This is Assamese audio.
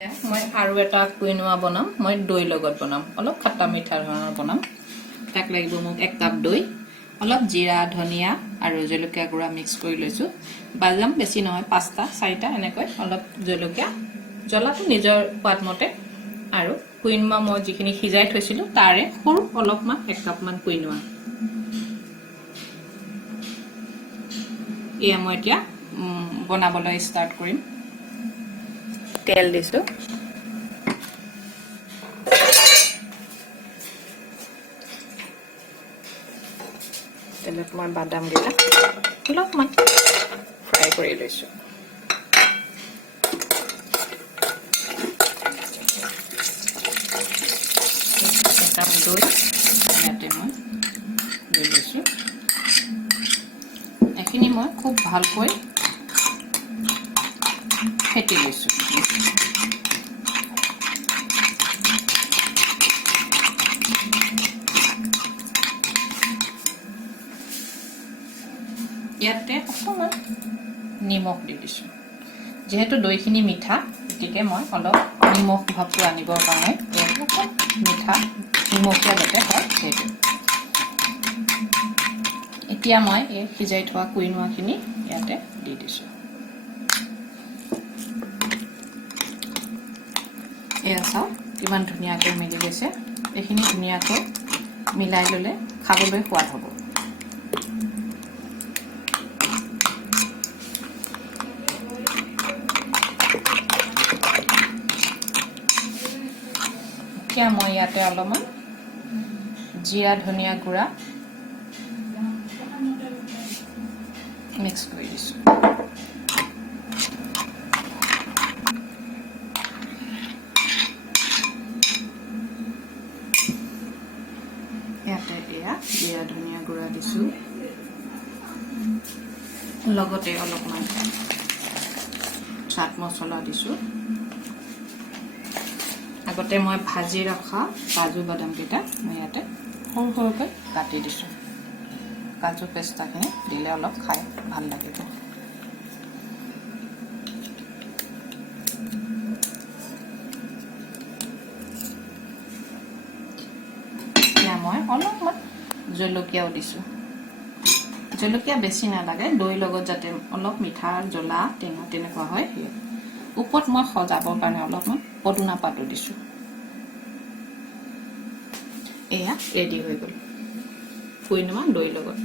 মই আৰু এটা কুইনোৱা বনাম মই দৈ লগত বনাম অলপ খাটা মিঠা ধৰণৰ বনাম তাক লাগিব মোক 1 কাপ দৈ অলপ জিৰা ধনিয়া আৰু জলকীয়া গুড়া মিক্স কৰি লৈছো বাদাম বেছি নহয় 5টা 4টা এনেকৈ অলপ জলকীয়া জ্বলাটো নিজৰ সোৱাদ মতে আৰু কুইনোৱা মই যিখিনি সিজাই থৈছিলো তাৰে সৰু অলপমান 1 কাপ মান কুইনোৱা এয়া মই এতিয়া বনাবলৈ ষ্টাৰ্ট কৰিম তেল দিছো তেলত মই বাদাম গিলা অলপমান ফ্ৰাই কৰি লৈছো একাপ দৈ ইয়াতে মই লৈ লৈছো এইখিনি মই খুব ভালকৈ ফেটি লৈছো ইয়াতে অকণমান নিমখ দি দিছো যেহেতু দৈখিনি মিঠা গতিকে মই অলপ নিমখ ভাৱটো আনিবৰ কাৰণে ইয়াতে মিঠা নিমখীয়া যাতে হয় সেইটো এতিয়া মই এই সিজাই থোৱা কুইনোৱাখিনি ইয়াতে দি দিছো এয়া চাওক কিমান ধুনীয়াকৈ মিলি গৈছে এইখিনি ধুনীয়াকৈ মিলাই ল'লে খাবলৈ সোৱাদ হ'ব এতিয়া মই ইয়াতে অলপমান জিৰা ধনিয়া গুড়া মিক্স কৰি দিছো ইয়াতে এয়া জিৰা ধনিয়া গুড়া দিছো লগতে অলপমান চাট মছলা দিছো আগতে মই ভাজি ৰখা কাজু বাদাম কেইটা মই ইয়াতে সৰু সৰুকৈ কাটি দিছো কাজু পেস্তাখিনি দিলে অলপ খাই ভাল লাগিব এতিয়া মই অলপমান জলকীয়াও দিছো জলকীয়া বেছি নালাগে দৈ লগত যাতে অলপ মিঠা জ্বলা টেঙা তেনেকুৱা হয় ওপৰত মই সজাবৰ কাৰণে অলপমান পদুনা পাতো দিছো এয়া ৰেডি হৈ গ'ল কুইনোৱা দৈ লগত